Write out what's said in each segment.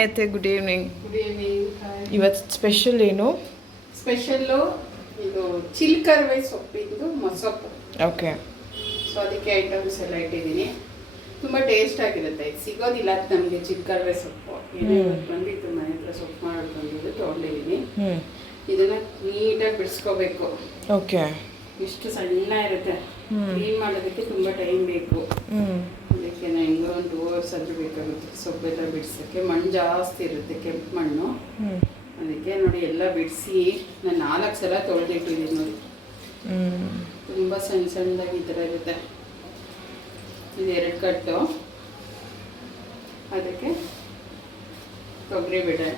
Hi ಅತ್ತೆ, good evening. Good evening. ಇವತ್ತು special ಏನು? ಸ್ಪೆಷಲ್ಲು ಇದು ಚಿಲ್ಕರ್ವೆ ಸೊಪ್ಪಿಂದು ಮೊಸೊಪ್ಪು. ಓಕೆ. ಸೊ ಅದಕ್ಕೆ ಐಟಮ್ಸ್ ಎಲ್ಲ ಇಟ್ಟಿದ್ದೀನಿ. ತುಂಬ ಟೇಸ್ಟ್ ಆಗಿರುತ್ತೆ. ಇದು ಸಿಗೋದಿಲ್ಲ ನಮಗೆ ಚಿಲ್ಕರ್ವೆ ಸೊಪ್ಪು. ಬಂದಿತ್ತು ಮನೆ ಹತ್ರ ಸೊಪ್ಪು ಮಾಡೋದು ಬಂದಿದ್ದು ತೊಗೊಂಡಿದ್ದೀನಿ. ಇದನ್ನ ನೀಟಾಗಿ ಬಿಡಿಸ್ಕೋಬೇಕು. ಓಕೆ. ಇಷ್ಟು ಸಣ್ಣ ಇರುತ್ತೆ. ಕ್ಲೀನ್ ಮಾಡೋದಕ್ಕೆ ತುಂಬ ಟೈಮ್ ಬೇಕು. ಅದಕ್ಕೆ ನಾನು ಹೆಂಗೋ ಒಂದು 2 hours ಆದರೂ ಬೇಕಾಗುತ್ತೆ ಸೊಪ್ಪೆಲ್ಲ ಬಿಡಿಸೋಕ್ಕೆ. ಮಣ್ಣು ಜಾಸ್ತಿ ಇರುತ್ತೆ, ಕೆಂಪು ಮಣ್ಣು. ಅದಕ್ಕೆ ನೋಡಿ ಎಲ್ಲ ಬಿಡಿಸಿ ನಾನು 4 ಸಲ ತೊಳೆದಿಟ್ಟಿದ್ದೀನಿ ನೋಡಿ. ತುಂಬ ಸಣ್ಣ ಸಣ್ಣದಾಗಿ ಈ ಥರ ಇರುತ್ತೆ. ಇದು 2 ಕಟ್ಟು. ಅದಕ್ಕೆ ತೊಗರಿಬೇಳೆ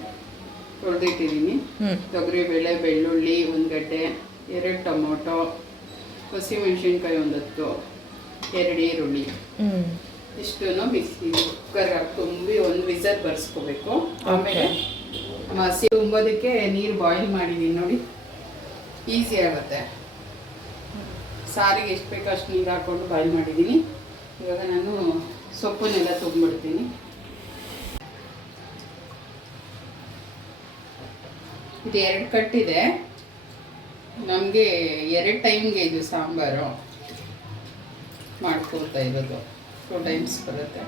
ತೊಳೆದಿಟ್ಟಿದ್ದೀನಿ. ತೊಗರಿಬೇಳೆ, ಬೆಳ್ಳುಳ್ಳಿ 1 ಗಡ್ಡೆ, 2 ಟೊಮೊಟೊ, ಹಸಿಮೆಣಸಿನ್ಕಾಯಿ 10, 2 ಈರುಳ್ಳಿ. ಇಷ್ಟು ಬಿಸಿ ಕುಕ್ಕರ್ಗೆ ಹಾಕಿ ತುಂಬಿ 1 ವಿಸಲ್ ಬರ್ಸ್ಕೋಬೇಕು. ಆಮೇಲೆ ಮಸಿ ತುಂಬೋದಕ್ಕೆ ನೀರು ಬಾಯ್ಲ್ ಮಾಡಿದ್ದೀನಿ ನೋಡಿ. ಈಸಿ ಆಗುತ್ತೆ. ಸಾರಿಗೆ ಎಷ್ಟು ಬೇಕೋ ಅಷ್ಟು ನೀರು ಹಾಕ್ಕೊಂಡು ಬಾಯ್ಲ್ ಮಾಡಿದ್ದೀನಿ. ಇವಾಗ ನಾನು ಸೊಪ್ಪನ್ನೆಲ್ಲ ತುಂಬಿಡ್ತೀನಿ. ಇದು 2 ಕಟ್ಟಿದೆ. ನಮಗೆ 2 ಟೈಮ್ಗೆ ಇದು ಸಾಂಬಾರು ಮಾಡ್ಕೊಳ್ತಾ ಇರೋದು. 2 ಟೈಮ್ಸ್ ಬರುತ್ತೆ.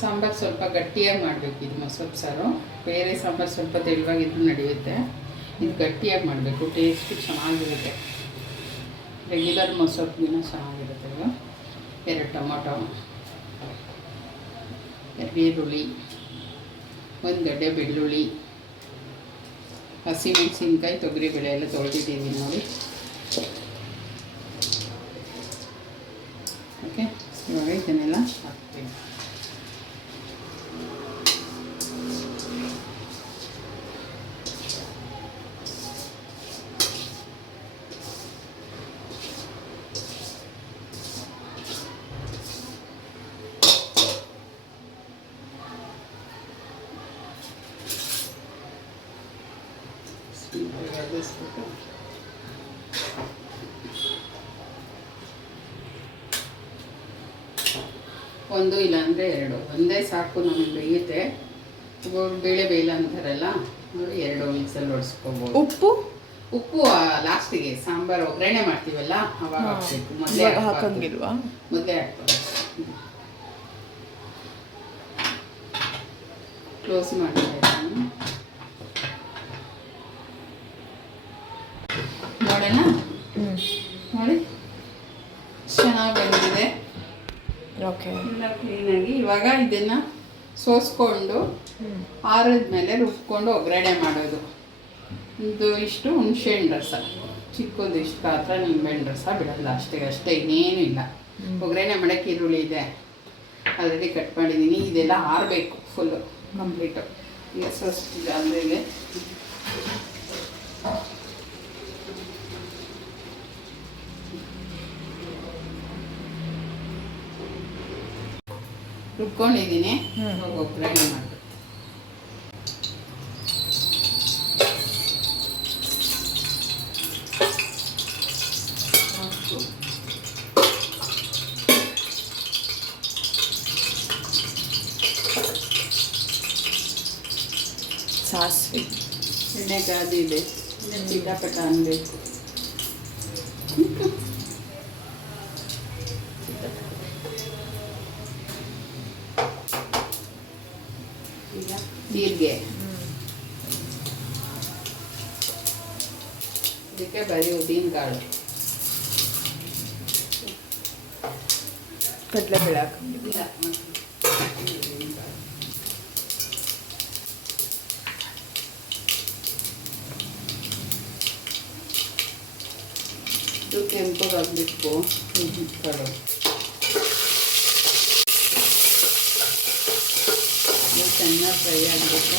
ಸಾಂಬಾರು ಸ್ವಲ್ಪ ಗಟ್ಟಿಯಾಗಿ ಮಾಡಬೇಕು. ಇದು ಮೊಸಪ್ಪು ಸಾರು. ಬೇರೆ ಸಾಂಬಾರು ಸ್ವಲ್ಪ ತೆಳುವಾಗಿದ್ದು ನಡೆಯುತ್ತೆ. ಇದು ಗಟ್ಟಿಯಾಗಿ ಮಾಡಬೇಕು. ಟೇಸ್ಟ್ ಚೆನ್ನಾಗಿರುತ್ತೆ. ರೆಗ್ಯುಲರ್ ಮೊಸಪ್ಪಿನ ಚೆನ್ನಾಗಿರುತ್ತೆ. 2 ಟೊಮೊಟೊ, 2 ಈರುಳ್ಳಿ, 1 ಗಡ್ಡೆ ಬೆಳ್ಳುಳ್ಳಿ, ಹಸಿಮೆಣಸಿನ್ಕಾಯಿ, ತೊಗರಿಬೇಳೆ ಎಲ್ಲ ತೊಳೆದಿಟ್ಟಿದ್ದೀನಿ ನೋಡಿ. ಓಕೆ, ಇವಾಗ ಇದನ್ನೆಲ್ಲ ಹಾಕ್ತೀನಿ. ಒಂದು ಇಲ್ಲ ಅಂದರೆ 2, ಒಂದೇ ಸಾಕು ನಮಗೆ ಬೇಯುತ್ತೆ. ಬೇಳೆ ಬೇಯಿಲ್ಲ ಅಂತಾರಲ್ಲ, 2 ವಿಸಲ್ ಹೊಡ್ಸ್ಕೊಬೋದು. ಉಪ್ಪು ಲಾಸ್ಟಿಗೆ ಸಾಂಬಾರು ಒಗ್ಗರಣೆ ಮಾಡ್ತೀವಲ್ಲ ಅವಾಗ ಹಾಕಬೇಕು. ಮೊದಲೇ ಹಾಕಂಗಿಲ್ವಾ? ಮೊದಲೇ ಹಾಕ್ಬೋದು. ಕ್ಲೋಸ್ ಮಾಡ್ತಾ ನೋಡೋಣ. ನೋಡಿ ಚೆನ್ನಾಗಿ ಬಂದಿದೆ. ಓಕೆ, ಎಲ್ಲ ಕ್ಲೀನಾಗಿ. ಇವಾಗ ಇದನ್ನು ಸೋಸ್ಕೊಂಡು ಆರಿದ್ಮೇಲೆ ರುಬ್ಕೊಂಡು ಒಗ್ಗರಣೆ ಮಾಡೋದು. ಇದು ಇಷ್ಟು ಹುಣಸೆಹಣ್ಣು ರಸ, ಚಿಕ್ಕದು ಇಷ್ಟು ಪಾತ್ರ ನಿಂಬೆಹಣ್ಣು ರಸ ಬಿಡಲ್ಲ. ಅಷ್ಟೇ, ಇನ್ನೇನು ಇಲ್ಲ. ಒಗ್ಗರಣೆ ಮಾಡೋಕ್ಕೆ ಈರುಳ್ಳಿ ಇದೆ ಆಲ್ರೆಡಿ ಕಟ್ ಮಾಡಿದ್ದೀನಿ. ಇದೆಲ್ಲ ಆರಬೇಕು ಫುಲ್ಲು ಕಂಪ್ಲೀಟು. ಈಗ ಸೋಸ್ತಿದೆ ಆಮೇಲೆ ರುಬ್ಕೊಂಡಿದ್ದೀನಿ. ಒಗ್ಗರಣೆ ಮಾಡಬೇಕು. ಸಾಸಿವೆ, ಎಣ್ಣೆ ಕಾದಿದೆ. ಚಿಟಾಪಟ ಅನ್ಬೇಕು. ಜೀರಿಗೆ, ಇದಕ್ಕೆ ಬರೀ ಉದ್ದಿನಕಾಳು, ಕಡಲೆಬೇಳೆ ಇಲ್ಲ ಇದು ಕೆಂಪಗಾಗಬೇಕು. ಉದ್ದಿನಕಾಳು ಚೆನ್ನಾಗಿ ಫ್ರೈ ಆಗಬೇಕು.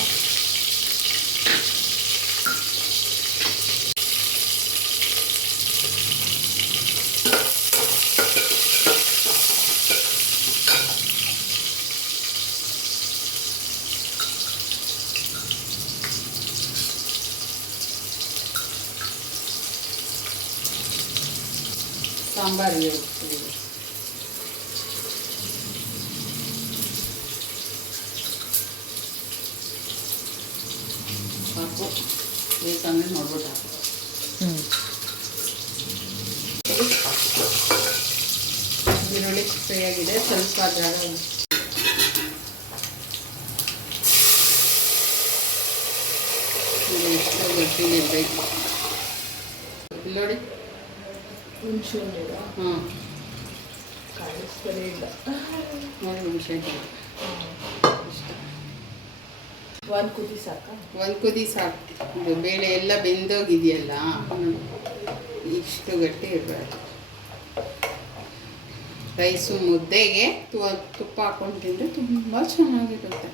ಸಾಂಬಾರಿಗೆ ಬೇಕಂದ್ರೆ ನೋಡ್ಬಿಟ್ಟು ಹಾಕು. ಈರುಳ್ಳಿ ಫ್ರೈ ಆಗಿದೆ, ಸ್ವಲ್ಪ ಜಾಗ ಎಷ್ಟು ಗಟ್ಟಿಲಿರ್ಬೇಕು ನೋಡಿ. ಹುಣಸೆ ಹಾಂ ಕಾಣಿಸ್ತಾನೆ ಇಲ್ಲ. ನೋಡಿ ಹುಣಸೆ ಇಷ್ಟ. ಒಂದು ಕುದಿ ಸಾಕಾ? ಒಂದು ಕುದಿ ಸಾಕು. ಇದು ಬೇಳೆ ಎಲ್ಲ ಬೆಂದೋಗಿದೆಯಲ್ಲ, ಇಷ್ಟು ಗಟ್ಟಿ ಇರಬಾರ್ದು. ರೈಸು ಮುದ್ದೆಗೆ ತುಪ್ಪ ಹಾಕೊಂಡು ತಿಂದರೆ ತುಂಬ ಚೆನ್ನಾಗಿರುತ್ತೆ.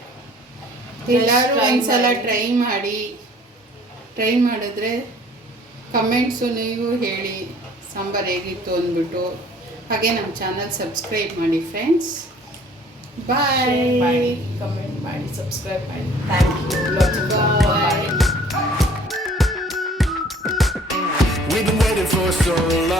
ಎಲ್ಲರೂ ಒಂದ್ಸಲ ಟ್ರೈ ಮಾಡಿ. ಟ್ರೈ ಮಾಡಿದ್ರೆ ಕಮೆಂಟ್ಸು ನೀವು ಹೇಳಿ ಸಾಂಬಾರು ಹೇಗಿತ್ತು ಅಂದ್ಬಿಟ್ಟು. ಹಾಗೆ ನಮ್ಮ ಚಾನಲ್ ಸಬ್ಸ್ಕ್ರೈಬ್ ಮಾಡಿ ಫ್ರೆಂಡ್ಸ್. ಬಾಯ್. ಮಾಡಿ, ಕಮೆಂಟ್ ಮಾಡಿ, ಸಬ್ಸ್ಕ್ರೈಬ್ ಮಾಡಿ. Thank you. Bye. We've been waiting for so long.